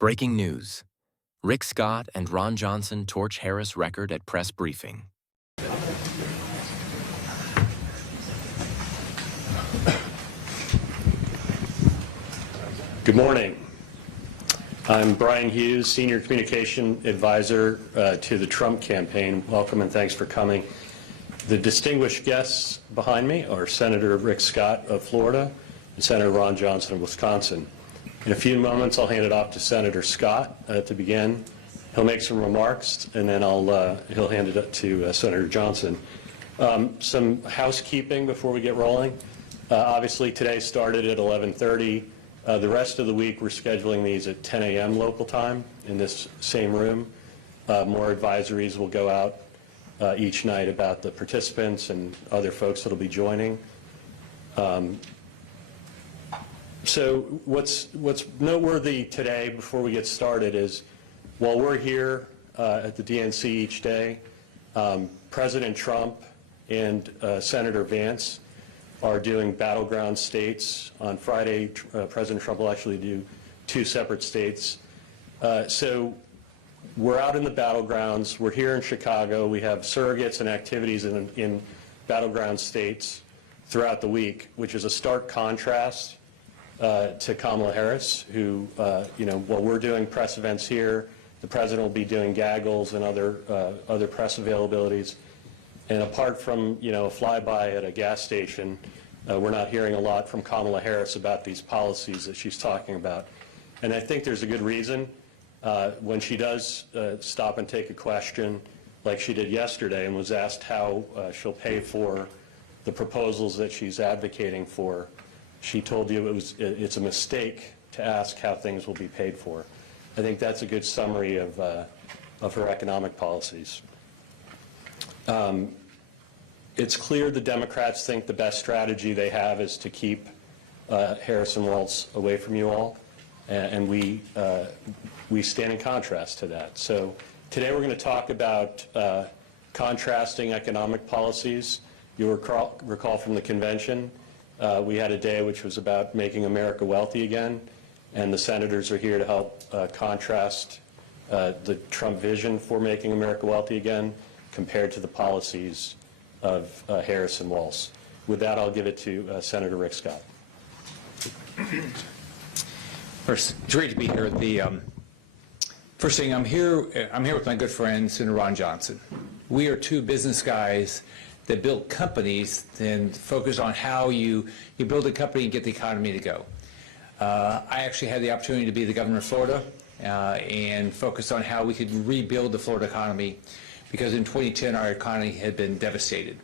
Breaking news. Rick Scott and Ron Johnson torch Harris record at press briefing. Good morning. I'm Brian Hughes, Senior Communication Advisor to the Trump campaign. Welcome and thanks for coming. The distinguished guests behind me are Senator Rick Scott of Florida and Senator Ron Johnson of Wisconsin. In a few moments, I'll hand it off to Senator Scott to begin. He'll make some remarks, and then he'll hand it up to Senator Johnson. Some housekeeping before we get rolling. Obviously, today started at 11:30. The rest of the week, we're scheduling these at 10 a.m. local time in this same room. More advisories will go out each night about the participants and other folks that will be joining. So what's noteworthy today, before we get started, is while we're here at the DNC each day, President Trump and Senator Vance are doing battleground states. On Friday, President Trump will actually do 2 separate states. So we're out in the battlegrounds. We're here in Chicago. We have surrogates and activities in battleground states throughout the week, which is a stark contrast to Kamala Harris, who, while we're doing press events here, the president will be doing gaggles and other press availabilities. And apart from, a flyby at a gas station, we're not hearing a lot from Kamala Harris about these policies that she's talking about. And I think there's a good reason. When she does stop and take a question, like she did yesterday, and was asked how she'll pay for the proposals that she's advocating for, she told you it's a mistake to ask how things will be paid for. I think that's a good summary of her economic policies. It's clear the Democrats think the best strategy they have is to keep Harris and Walz away from you all, and we stand in contrast to that. So today we're going to talk about contrasting economic policies. You'll recall from the convention, we had a day which was about making America wealthy again, and the senators are here to help contrast the Trump vision for making America wealthy again compared to the policies of Harris and Walz. With that, I'll give it to Senator Rick Scott. First, it's great to be here. First thing, I'm here with my good friend, Senator Ron Johnson. We are 2 business guys that build companies and focus on how you build a company and get the economy to go. I actually had the opportunity to be the governor of Florida and focus on how we could rebuild the Florida economy, because in 2010 our economy had been devastated.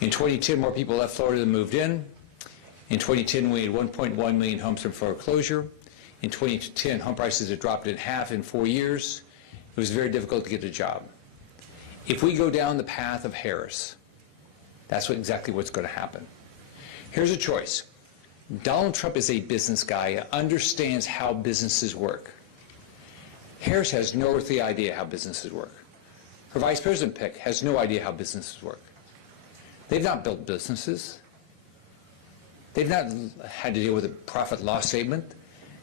In 2010, more people left Florida than moved in. In 2010, we had 1.1 million homes from foreclosure. In 2010, home prices had dropped in half in 4 years. It was very difficult to get a job. If we go down the path of Harris, that's exactly what's going to happen. Here's a choice. Donald Trump is a business guy, understands how businesses work. Harris has no earthly idea how businesses work. Her vice president pick has no idea how businesses work. They've not built businesses. They've not had to deal with a profit loss statement.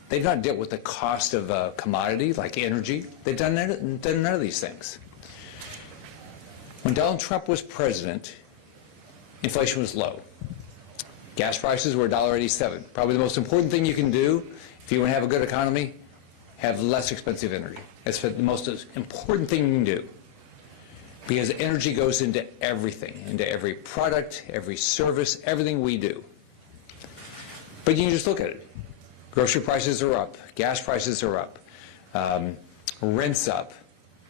They've not dealt with the cost of a commodity like energy. They've done none of these things. When Donald Trump was president, inflation was low. Gas prices were $1.87. Probably the most important thing you can do if you want to have a good economy, have less expensive energy. That's the most important thing you can do. Because energy goes into everything, into every product, every service, everything we do. But you can just look at it. Grocery prices are up. Gas prices are up. Rent's up.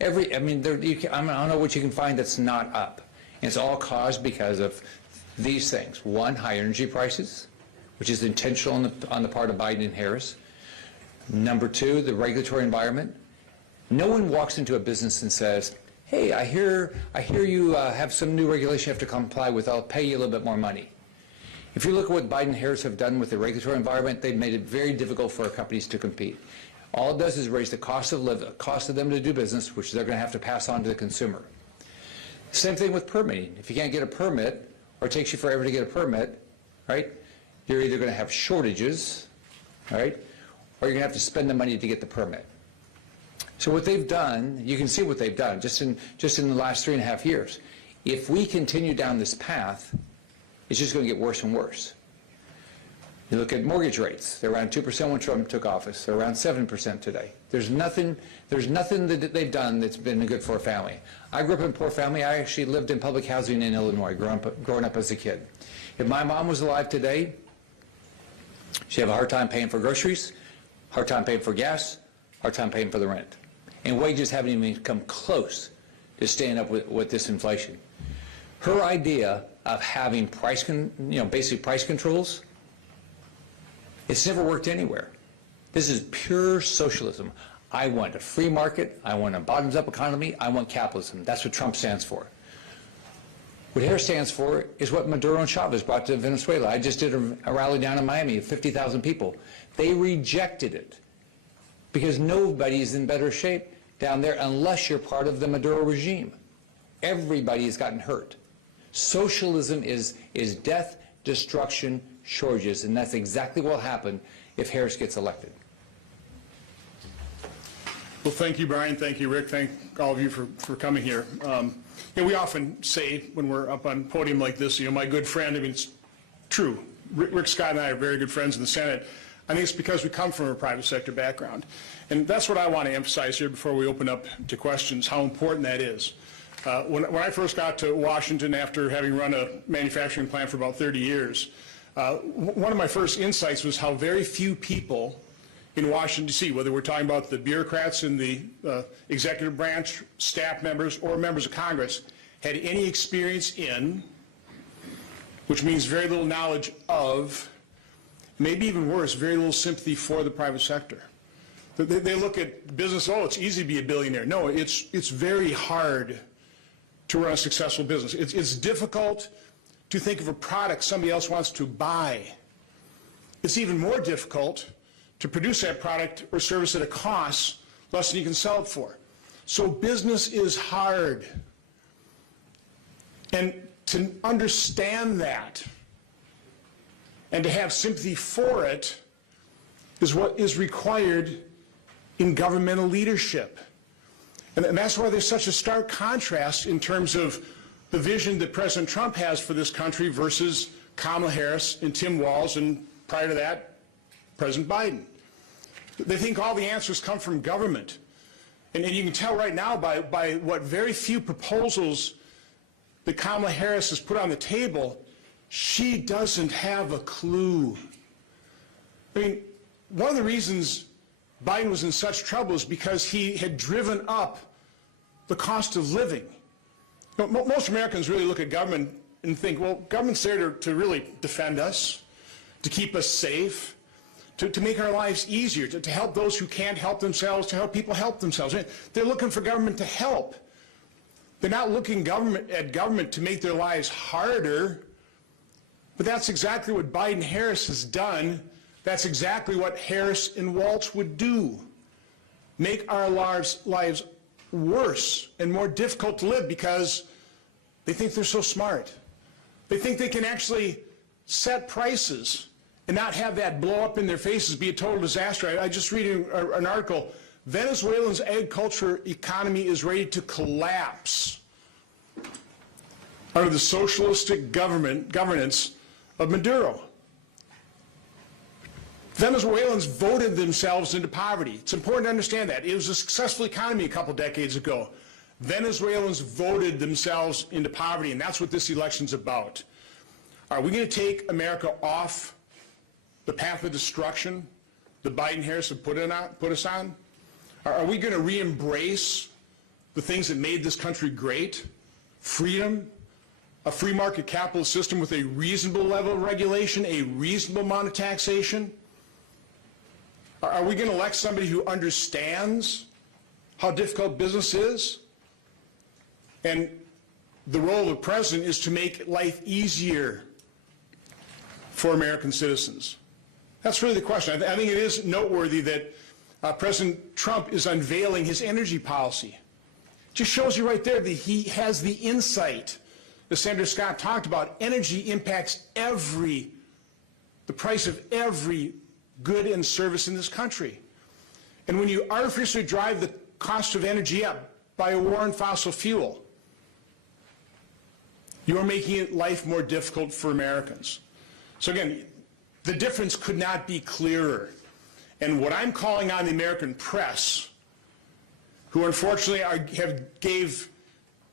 I don't know what you can find that's not up. And it's all caused because of these things. 1, high energy prices, which is intentional on the part of Biden and Harris. Number 2, the regulatory environment. No one walks into a business and says, hey, I hear you have some new regulation you have to comply with. I'll pay you a little bit more money. If you look at what Biden and Harris have done with the regulatory environment, they've made it very difficult for our companies to compete. All it does is raise the cost of them to do business, which they're going to have to pass on to the consumer. Same thing with permitting. If you can't get a permit, or it takes you forever to get a permit, right, you're either going to have shortages, right, or you're going to have to spend the money to get the permit. So what they've done, you can see what they've done just in the last 3.5 years. If we continue down this path, it's just going to get worse and worse. You look at mortgage rates. They're around 2% when Trump took office. They're around 7% today. There's nothing that they've done that's been good for a family. I grew up in a poor family. I actually lived in public housing in Illinois growing up as a kid. If my mom was alive today, she'd have a hard time paying for groceries, hard time paying for gas, hard time paying for the rent. And wages haven't even come close to staying up with this inflation. Her idea of having basic price controls, it's never worked anywhere. This is pure socialism. I want a free market. I want a bottoms-up economy. I want capitalism. That's what Trump stands for. What Harris stands for is what Maduro and Chavez brought to Venezuela. I just did a rally down in Miami of 50,000 people. They rejected it because nobody's in better shape down there unless you're part of the Maduro regime. Everybody has gotten hurt. Socialism is death, destruction, shortages, and that's exactly what will happen if Harris gets elected. Well, thank you, Brian. Thank you, Rick. Thank all of you for coming here. We often say when we're up on a podium like this, my good friend, I mean, it's true. Rick Scott and I are very good friends in the Senate. I think it's because we come from a private sector background. And that's what I want to emphasize here before we open up to questions, how important that is. When I first got to Washington after having run a manufacturing plant for about 30 years, one of my first insights was how very few people in Washington, D.C., whether we're talking about the bureaucrats in the executive branch, staff members, or members of Congress, had any experience in, which means very little knowledge of, maybe even worse, very little sympathy for the private sector. They look at business, oh, it's easy to be a billionaire. No, it's very hard to run a successful business. It's difficult to think of a product somebody else wants to buy. It's even more difficult to produce that product or service at a cost less than you can sell it for. So business is hard. And to understand that and to have sympathy for it is what is required in governmental leadership. And that's why there's such a stark contrast in terms of the vision that President Trump has for this country versus Kamala Harris and Tim Walz, and prior to that, President Biden. They think all the answers come from government. And you can tell right now by what very few proposals that Kamala Harris has put on the table, she doesn't have a clue. I mean, one of the reasons Biden was in such trouble is because he had driven up the cost of living. Most Americans really look at government and think, well, government's there to really defend us, to keep us safe, to make our lives easier, to help those who can't help themselves, to help people help themselves. They're looking for government to help. They're not looking at government to make their lives harder, but that's exactly what Biden-Harris has done. That's exactly what Harris and Walz would do. Make our lives worse and more difficult to live because they think they're so smart. They think they can actually set prices and not have that blow up in their faces, be a total disaster. I just read an article, Venezuela's agriculture economy is ready to collapse under the socialistic governance of Maduro. Venezuelans voted themselves into poverty. It's important to understand that. It was a successful economy a couple decades ago. Venezuelans voted themselves into poverty, and that's what this election's about. Are we going to take America off the path of destruction that Biden-Harris have put us on? Are we going to re-embrace the things that made this country great? Freedom, a free market capitalist system with a reasonable level of regulation, a reasonable amount of taxation? Are we going to elect somebody who understands how difficult business is? And the role of the president is to make life easier for American citizens. That's really the question. I think it is noteworthy that President Trump is unveiling his energy policy. It just shows you right there that he has the insight that Senator Scott talked about. Energy impacts the price of every good and service in this country. And when you artificially drive the cost of energy up by a war on fossil fuel, you are making life more difficult for Americans. So again, the difference could not be clearer. And what I'm calling on the American press, who unfortunately gave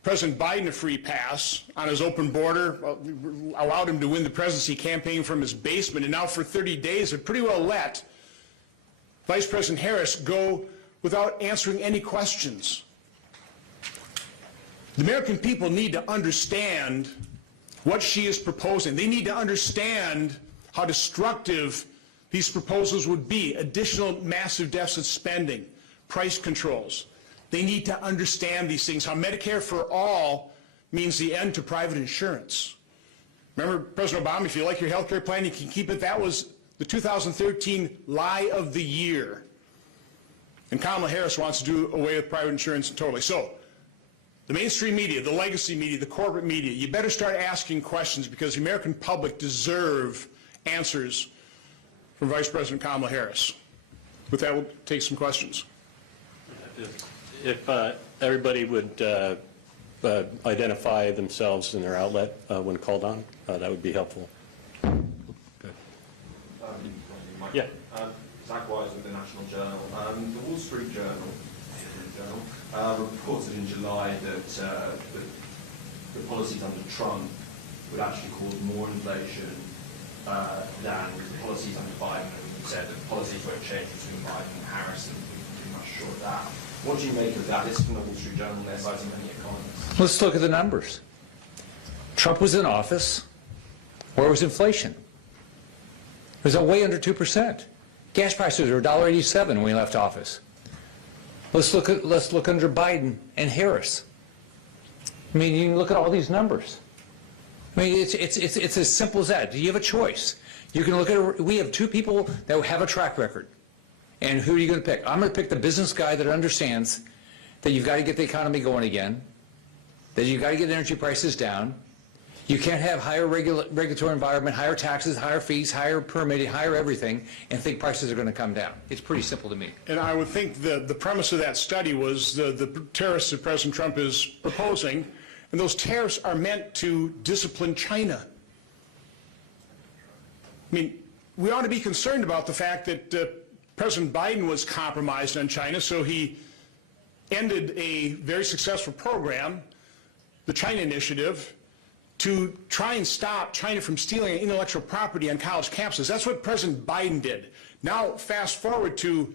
President Biden a free pass on his open border, allowed him to win the presidency campaign from his basement, and now for 30 days have pretty well let Vice President Harris go without answering any questions. The American people need to understand what she is proposing. They need to understand how destructive these proposals would be: additional massive deficit spending, price controls. They need to understand these things, how Medicare for all means the end to private insurance. Remember, President Obama, if you like your health care plan, you can keep it. That was the 2013 lie of the year. And Kamala Harris wants to do away with private insurance totally. So the mainstream media, the legacy media, the corporate media, you better start asking questions, because the American public deserve answers from Vice President Kamala Harris. With that, we'll take some questions. If everybody would identify themselves and their outlet when called on, that would be helpful. Good. Yeah. Zach Wise with the National Journal. The Wall Street Journal reported in July that the policies under Trump would actually cause more inflation than the policies under Biden, and said that the policies won't change between Biden and Harris, and we're pretty much sure of that. What do you make of that? This is from the Wall Street Journal, and they're citing many economists. Let's look at the numbers. Trump was in office. Where was inflation? It was way under 2%. Gas prices were $1.87 when we left office. Let's look under Biden and Harris. I mean, you can look at all these numbers. I mean, it's as simple as that. You have a choice. You can look at, we have two people that have a track record. And who are you going to pick? I'm going to pick the business guy that understands that you've got to get the economy going again, that you've got to get energy prices down. You can't have higher regulatory environment, higher taxes, higher fees, higher permitting, higher everything, and think prices are going to come down. It's pretty simple to me. And I would think the premise of that study was the tariffs that President Trump is proposing, and those tariffs are meant to discipline China. I mean, we ought to be concerned about the fact that President Biden was compromised on China, so he ended a very successful program, the China Initiative, to try and stop China from stealing intellectual property on college campuses. That's what President Biden did. Now, fast forward to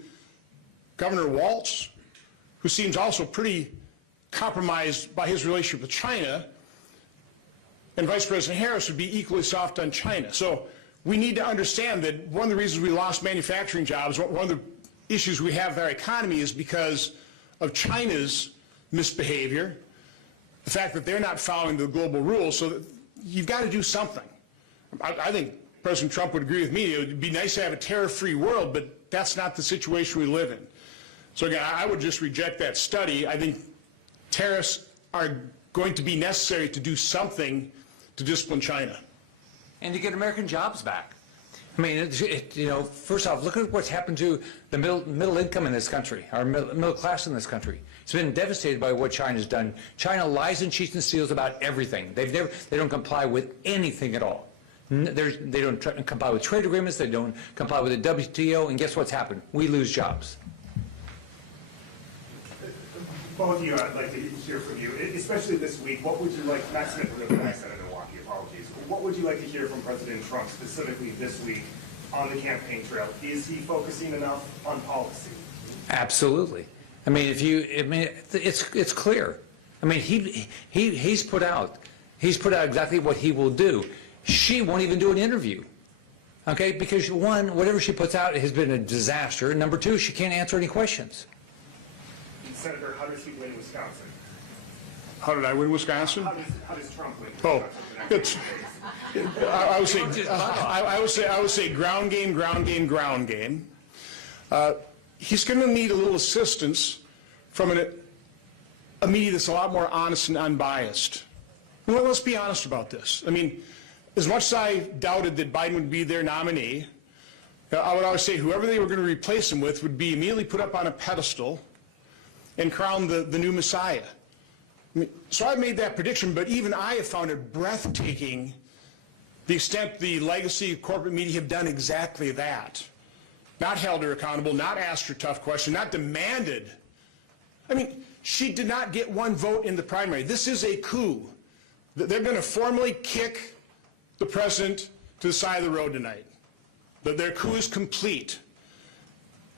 Governor Walz, who seems also pretty compromised by his relationship with China, and Vice President Harris would be equally soft on China. So we need to understand that one of the reasons we lost manufacturing jobs, one of the issues we have with our economy, is because of China's misbehavior, the fact that they're not following the global rules. So that you've got to do something. I think President Trump would agree with me. It would be nice to have a tariff-free world, but that's not the situation we live in. So again, I would just reject that study. I think tariffs are going to be necessary to do something to discipline China. And to get American jobs back. I mean, you know, first off, look at what's happened to the middle income in this country, our middle class in this country. It's been devastated by what China's done. China lies and cheats and steals about everything. They don't comply with anything at all. They don't comply with trade agreements. They don't comply with the WTO. And guess what's happened? We lose jobs. Both of you, I'd like to hear from you, especially this week. What would you like, Matt Smith, we're going to back out of Milwaukee, apologies. What would you like to hear from President Trump specifically this week on the campaign trail? Is he focusing enough on policy? Absolutely. I mean, it's clear. I mean, he's put out exactly what he will do. She won't even do an interview. Okay, because one, whatever she puts out has been a disaster. And number two, she can't answer any questions. Senator, how does he win Wisconsin? How did I win Wisconsin? How does Trump win It's, Wisconsin? I would say ground game. He's going to need a little assistance from a media that's a lot more honest and unbiased. Well, let's be honest about this. I mean, as much as I doubted that Biden would be their nominee, I would always say whoever they were going to replace him with would be immediately put up on a pedestal and crowned the new Messiah. I mean, so I made that prediction, but even I have found it breathtaking the extent the legacy of corporate media have done exactly that. Not held her accountable, not asked her tough questions, not demanded. I mean, she did not get one vote in the primary. This is a coup. They're going to formally kick the president to the side of the road tonight. Their coup is complete.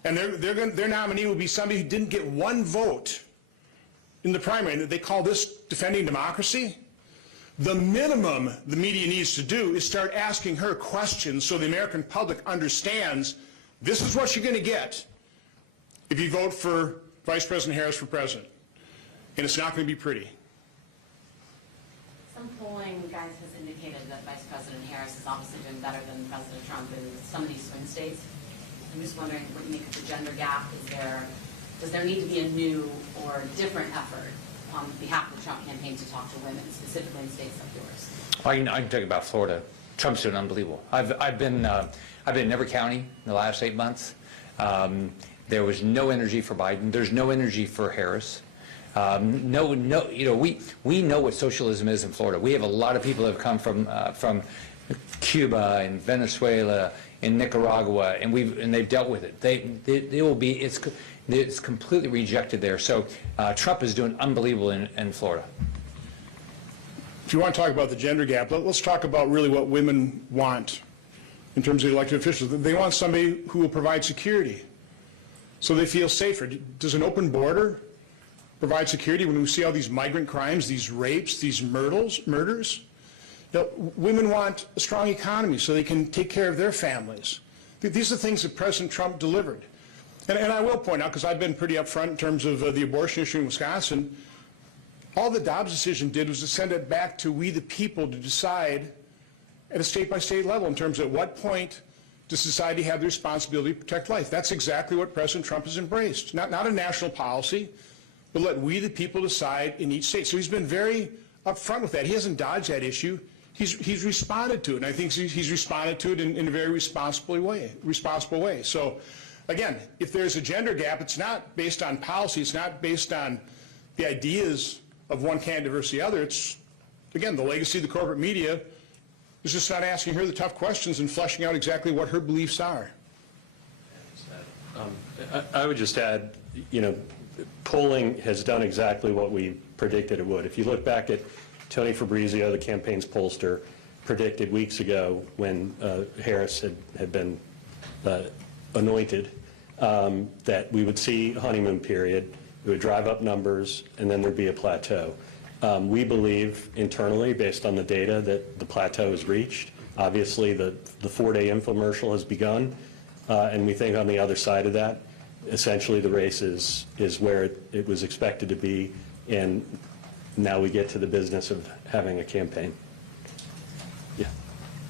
And their nominee will be somebody who didn't get one vote in the primary. They call this defending democracy. The minimum the media needs to do is start asking her questions so the American public understands this is what you're going to get if you vote for Vice President Harris for president. And it's not going to be pretty. Some polling, guys, has indicated that Vice President Harris is obviously doing better than President Trump in some of these swing states. I'm just wondering what you make of the gender gap. Does there need to be a new or different effort on behalf of the Trump campaign to talk to women, specifically in states like yours? I can talk about Florida. Trump's doing unbelievable. I've been in every county in the last 8 months. There was no energy for Biden. There's no energy for Harris. No, you know, we know what socialism is in Florida. We have a lot of people that have come from Cuba and Venezuela and Nicaragua, and they've dealt with it. They will be, it's completely rejected there. So Trump is doing unbelievable in Florida. If you want to talk about the gender gap, let's talk about really what women want in terms of elected officials. They want somebody who will provide security so they feel safer. Does an open border provide security when we see all these migrant crimes, these rapes, these murders? You know, women want a strong economy so they can take care of their families. These are things that President Trump delivered. And I will point out, because I've been pretty upfront in terms of the abortion issue in Wisconsin, all the Dobbs decision did was to send it back to we the people to decide at a state-by-state level in terms of at what point does society have the responsibility to protect life. That's exactly what President Trump has embraced. Not a national policy, but let we the people decide in each state. So he's been very upfront with that. He hasn't dodged that issue. He's responded to it, and I think he's responded to it in a very responsible way. So, again, if there's a gender gap, it's not based on policy. It's not based on the ideas of one candidate versus the other. It's, again, the legacy of the corporate media is just not asking her the tough questions and fleshing out exactly what her beliefs are. I would just add, you know, polling has done exactly what we predicted it would. If you look back at Tony Fabrizio, the campaign's pollster, predicted weeks ago when Harris had been anointed that we would see a honeymoon period, it would drive up numbers, and then there'd be a plateau. We believe internally, based on the data, that the plateau is reached. Obviously, the 4-day infomercial has begun, and we think on the other side of that, essentially the race is where it was expected to be, and now we get to the business of having a campaign. Yeah.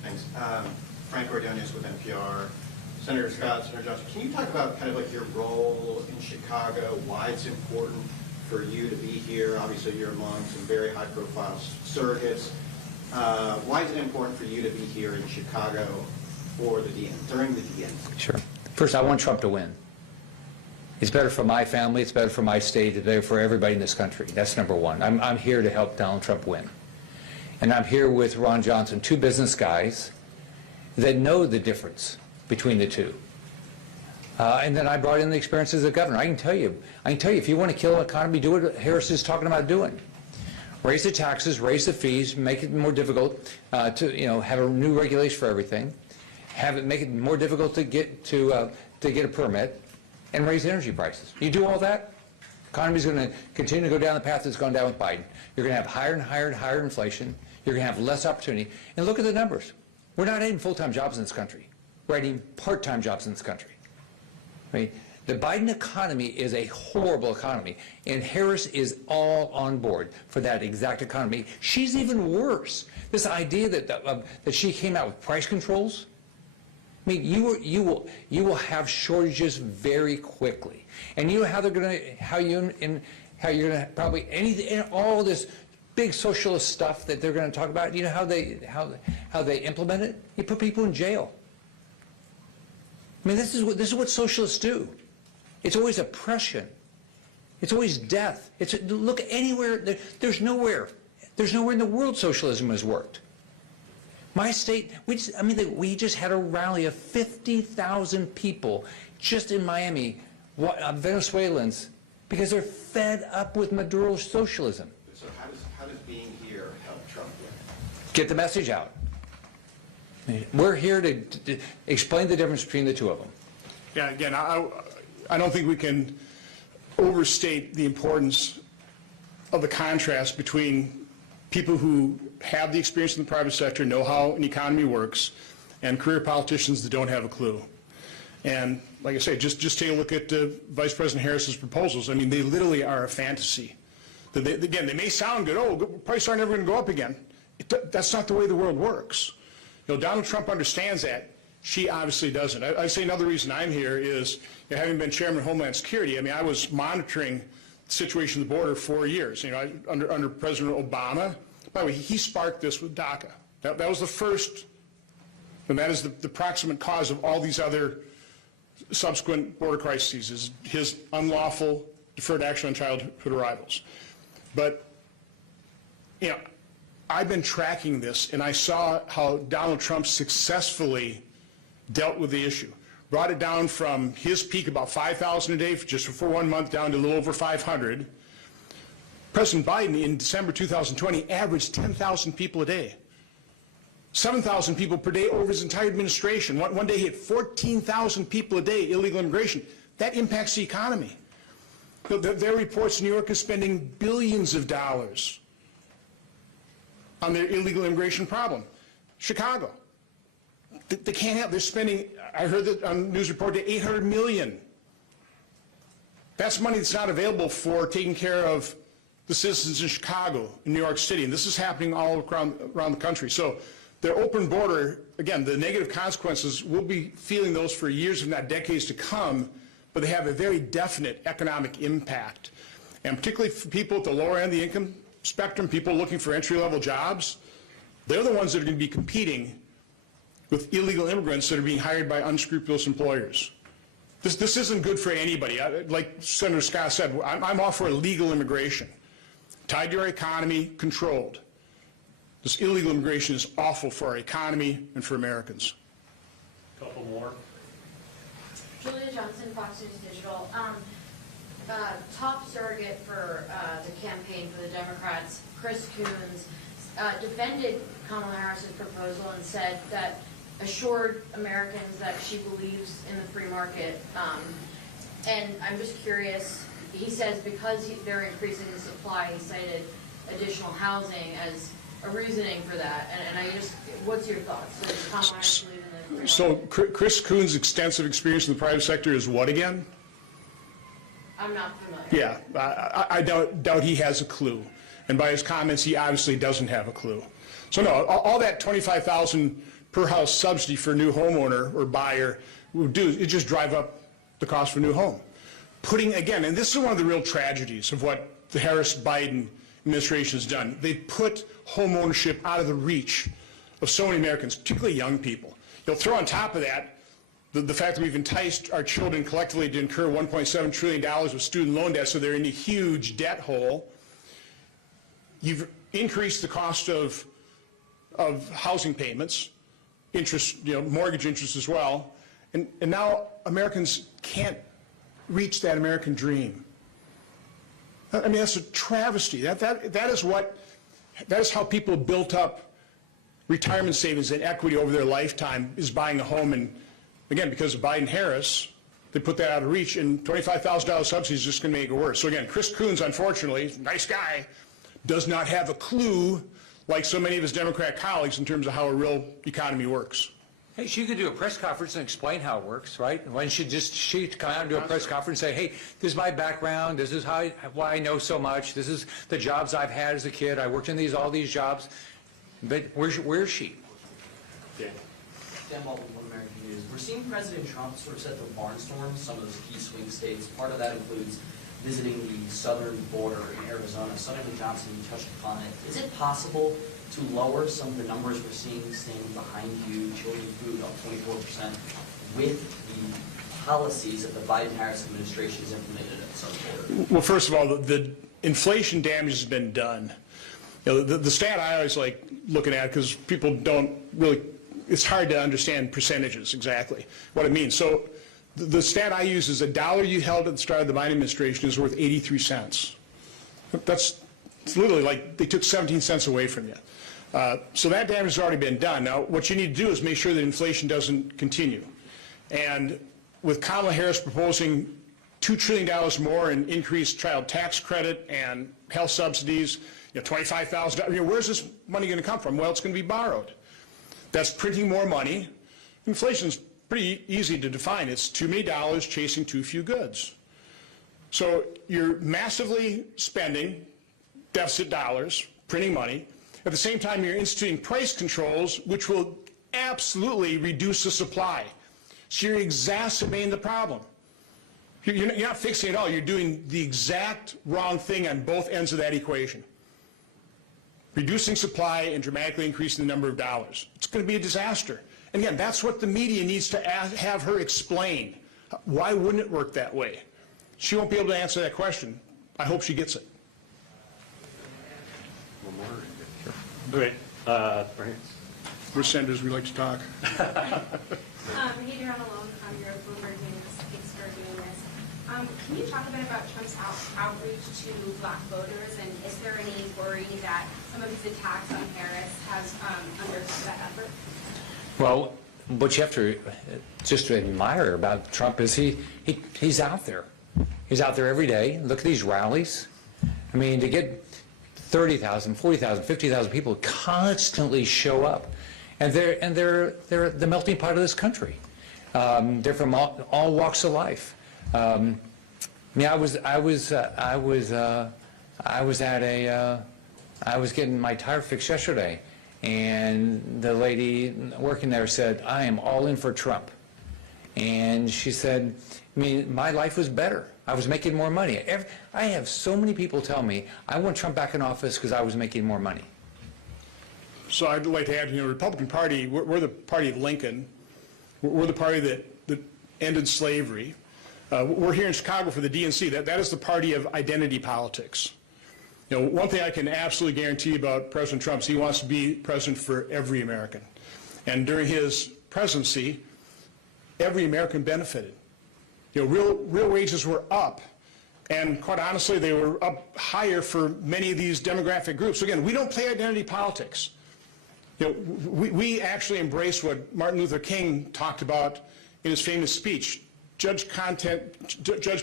Thanks. Frank Ordonez with NPR. Senator Scott, Senator Johnson, can you talk about kind of like your role in Chicago, why it's important for you to be here? Obviously, you're among some very high-profile surrogates. Why is it important for you to be here in Chicago for the during the DNC? Sure. First, I want Trump to win. It's better for my family, it's better for my state, it's better for everybody in this country. That's number one. I'm here to help Donald Trump win. And I'm here with Ron Johnson, two business guys that know the difference between the two. And then I brought in the experience as a governor. I can tell you, if you want to kill an economy, do what Harris is talking about doing. Raise the taxes, raise the fees, make it more difficult to, have a new regulation for everything. Make it more difficult to get a permit, and raise energy prices. You do all that, the economy's going to continue to go down the path that's gone down with Biden. You're going to have higher and higher and higher inflation. You're going to have less opportunity. And look at the numbers. We're not adding full-time jobs in this country. We're adding part-time jobs in this country. I mean, the Biden economy is a horrible economy, and Harris is all on board for that exact economy. She's even worse. This idea that she came out with price controls. I mean, you will have shortages very quickly, and you know how you're going to probably all this big socialist stuff that they're going to talk about. You know how they implement it? You put people in jail. I mean, this is what socialists do. It's always oppression. It's always death. Look anywhere, there's nowhere in the world socialism has worked. My state, we just had a rally of 50,000 people just in Miami, Venezuelans, because they're fed up with Maduro's socialism. So how does being here help Trump win? Get the message out. We're here to explain the difference between the two of them. Yeah, again, I don't think we can overstate the importance of the contrast between people who have the experience in the private sector, know how an economy works, and career politicians that don't have a clue. And like I say, just take a look at Vice President Harris's proposals. I mean, they literally are a fantasy. Again, they may sound good. Oh, prices aren't ever going to go up again. That's not the way the world works. You know, Donald Trump understands that. She obviously doesn't. I say another reason I'm here is, having been chairman of Homeland Security, I mean, I was monitoring the situation at the border for years. You know, under President Obama. By the way, he sparked this with DACA. That was the first, and that is the proximate cause of all these other subsequent border crises, is his unlawful deferred action on childhood arrivals. But, you know, I've been tracking this, and I saw how Donald Trump successfully dealt with the issue. Brought it down from his peak, about 5,000 a day, just for 1 month, down to a little over 500. President Biden, in December 2020, averaged 10,000 people a day. 7,000 people per day over his entire administration. One day he had 14,000 people a day, illegal immigration. That impacts the economy. There are reports New York is spending billions of dollars on their illegal immigration problem. Chicago, they can't have, they're spending, I heard that on news report, to $800 million. That's money that's not available for taking care of the citizens in Chicago, in New York City, and this is happening all around the country. So their open border, again, the negative consequences, we'll be feeling those for years, if not decades to come, but they have a very definite economic impact. And particularly for people at the lower end of the income spectrum, people looking for entry-level jobs, they're the ones that are going to be competing with illegal immigrants that are being hired by unscrupulous employers. This isn't good for anybody. Like Senator Scott said, I'm all for legal immigration, tied to our economy, controlled. This illegal immigration is awful for our economy and for Americans. Couple more. Julia Johnson, Fox News Digital. Top surrogate for the campaign for the Democrats, Chris Coons, defended Kamala Harris's proposal and said that assured Americans that she believes in the free market. And I'm just curious, he says because they're increasing the supply, he cited additional housing as a reasoning for that. And I just, what's your thoughts? So does Kamala Harris believe in the free market? So Chris Coons' extensive experience in the private sector is what again? I'm not familiar. Yeah, I doubt he has a clue. And by his comments, he obviously doesn't have a clue. So no, all that $25,000 per house subsidy for a new homeowner or buyer would do is just drive up the cost for a new home. Putting, again, and this is one of the real tragedies of what the Harris-Biden administration has done. They put home ownership out of the reach of so many Americans, particularly young people. You'll throw on top of that the fact that we've enticed our children collectively to incur $1.7 trillion of student loan debt, so they're in a huge debt hole. You've increased the cost of housing payments, interest, mortgage interest as well, and now Americans can't reach that American dream. I mean, that's a travesty. That is how people built up retirement savings and equity over their lifetime, is buying a home. And again, because of Biden-Harris, they put that out of reach, and $25,000 subsidy is just going to make it worse. So again, Chris Coons, unfortunately, nice guy, does not have a clue, like so many of his Democrat colleagues, in terms of how a real economy works. Hey, she could do a press conference and explain how it works, right? Why don't she come out and do a press conference and say, hey, this is my background, this is why I know so much, this is the jobs I've had as a kid, I worked in all these jobs. But where is she? Yeah. Dan Baldwin, One American News. We're seeing President Trump sort of set the barnstorm some of those key swing states. Part of that includes visiting the southern border in Arizona. Senator Johnson, you touched upon it. Is it possible to lower some of the numbers we're seeing standing behind you, children's food up 24%, with the policies that the Biden-Harris administration has implemented at some point? Well, first of all, the inflation damage has been done. You know, the stat I always like looking at, because people don't really, it's hard to understand percentages exactly what it means. So the stat I use is $1 you held at the start of the Biden administration is worth 83 cents. It's literally like they took 17 cents away from you. So that damage has already been done. Now, what you need to do is make sure that inflation doesn't continue. And with Kamala Harris proposing $2 trillion more in increased child tax credit and health subsidies, you know, $25,000, I mean, where's this money going to come from? Well, it's going to be borrowed. That's printing more money. Inflation's pretty easy to define. It's too many dollars chasing too few goods. So you're massively spending deficit dollars, printing money. At the same time, you're instituting price controls, which will absolutely reduce the supply. So you're exacerbating the problem. You're not fixing it all. You're doing the exact wrong thing on both ends of that equation. Reducing supply and dramatically increasing the number of dollars. It's going to be a disaster. And again, that's what the media needs to have her explain. Why wouldn't it work that way? She won't be able to answer that question. I hope she gets it. Okay, right. We're senators, we like to talk. Hey, Darren Malone, you're at Bloomberg News. Thanks for doing this. Can you talk a bit about Trump's outreach to black voters, and is there any worry that some of his attacks on Harris has undercut that effort? Well, what you have to just admire about Trump is he's out there. He's out there every day. Look at these rallies. I mean, to get 30,000, 40,000, 50,000 people constantly show up, and they're the melting pot of this country. They're from all walks of life. I mean, I was getting my tire fixed yesterday, and the lady working there said, "I am all in for Trump," and she said, "I mean, my life was better. I was making more money." I have so many people tell me, I want Trump back in office because I was making more money. So I'd like to add, you know, the Republican Party, we're the party of Lincoln. We're the party that ended slavery. We're here in Chicago for the DNC. That is the party of identity politics. You know, one thing I can absolutely guarantee about President Trump is he wants to be president for every American. And during his presidency, every American benefited. You know, real wages were up, and quite honestly, they were up higher for many of these demographic groups. So again, we don't play identity politics. You know, we actually embrace what Martin Luther King talked about in his famous speech: judge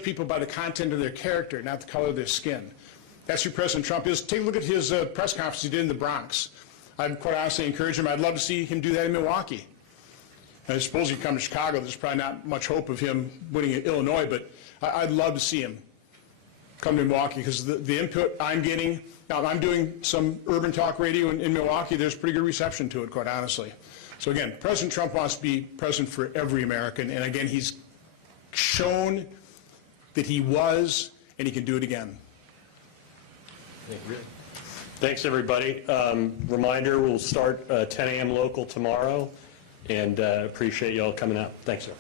people by the content of their character, not the color of their skin. That's who President Trump is. Take a look at his press conference he did in the Bronx. I'd quite honestly encourage him. I'd love to see him do that in Milwaukee. I suppose he'd come to Chicago. There's probably not much hope of him winning in Illinois, but I'd love to see him come to Milwaukee, because the input I'm getting, now I'm doing some urban talk radio in Milwaukee, there's pretty good reception to it, quite honestly. So again, President Trump wants to be president for every American, and again, he's shown that he was, and he can do it again. Thanks, everybody. Reminder, we'll start 10 a.m. local tomorrow, and appreciate you all coming out. Thanks, sir.